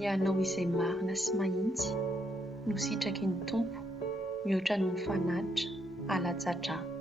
Ianao izay marina sy mahitsy no sitraky ny Tompo, mihoatra noho ny fanatitra, alatsatrà.